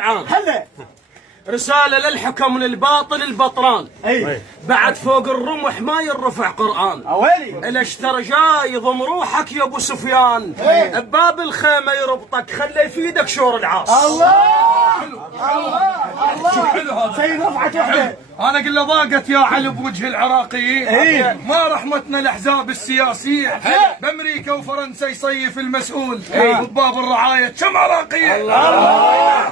هلا رسالة للحكم للباطل البطران. بعد فوق الرمح ما يرفع قرآن. إلا اشتر جاي يضم روحك يا ابو سفيان. بباب الخيمة يربطك خلي يفيدك شور العاص. الله سيد رفعت وحده. انا اقول له ضاقت يا علي بوجه العراقيين. ما رحمتنا الاحزاب السياسيه بامريكا وفرنسا يصيف المسؤول وباب الرعايه كم عراقيه. الله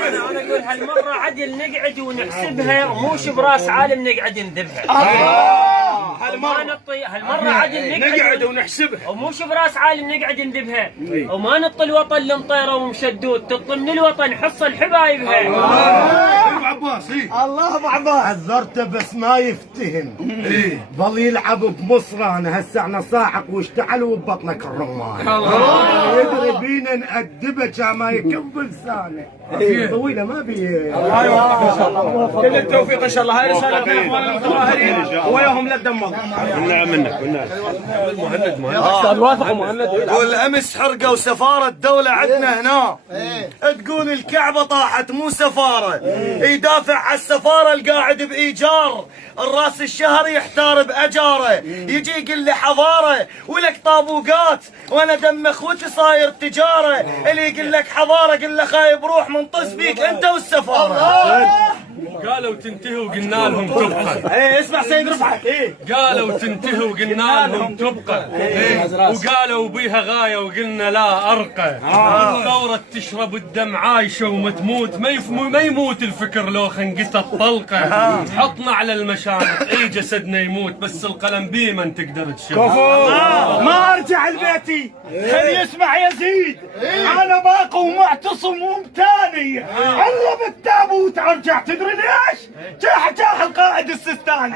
انا اقول هالمره عدل نقعد ونحسبها وموش براس عالم نقعد نذبها. هالمره عدل نقعد ونحسبها وموش براس عالم نقعد ندبها. وما نطي الوطن لمطيره ومشدود تطي من الوطن حصل حبايبها. الله ابو عباس عذرته بس ما يفتهم. ظل يلعب بمصر انا هسه احنا صاحق واشتعل وببطنك الرمان. يدري بينا نأدبه كان ما يكب لسانه. طويله ما بي. كل التوفيق ان شاء الله. هاي رسالة للاخوان المتظاهرين وياهم لا تدمر. استاذ واثق مهند. تقول امس حرقه وسفاره الدوله عندنا هنا. تقول الكعبه طاحت مو سفاره. يدافع على السفاره القاعد بايجار. الراس الشهر يحتار باجاره. يجي يقول لي حضاره ولك طابوقات وانا دم اخوتي صاير تجاره. اللي يقول لك حضاره قل له خايب روح منطس بيك انت والسفاره. قالوا تنتهوا وقلنا لهم تبقى. اسمع سيد رفعت. قالوا تنتهوا وقلنا لهم تبقى. وقالوا بيها غايه وقلنا لا ارقى. الثوره تشرب الدم عايشه وما تموت. ما يموت الفكر لو خنقته الطلقه. حطنا على المشانق اي جسدنا يموت بس القلم بيمن تقدر تشوف. ما ارجع لبيتي خلي يسمع يزيد. انا باقي ومعتصم ومتاني. علم التابوت ارجع تدري ليش؟ جاح القائد السيستاني.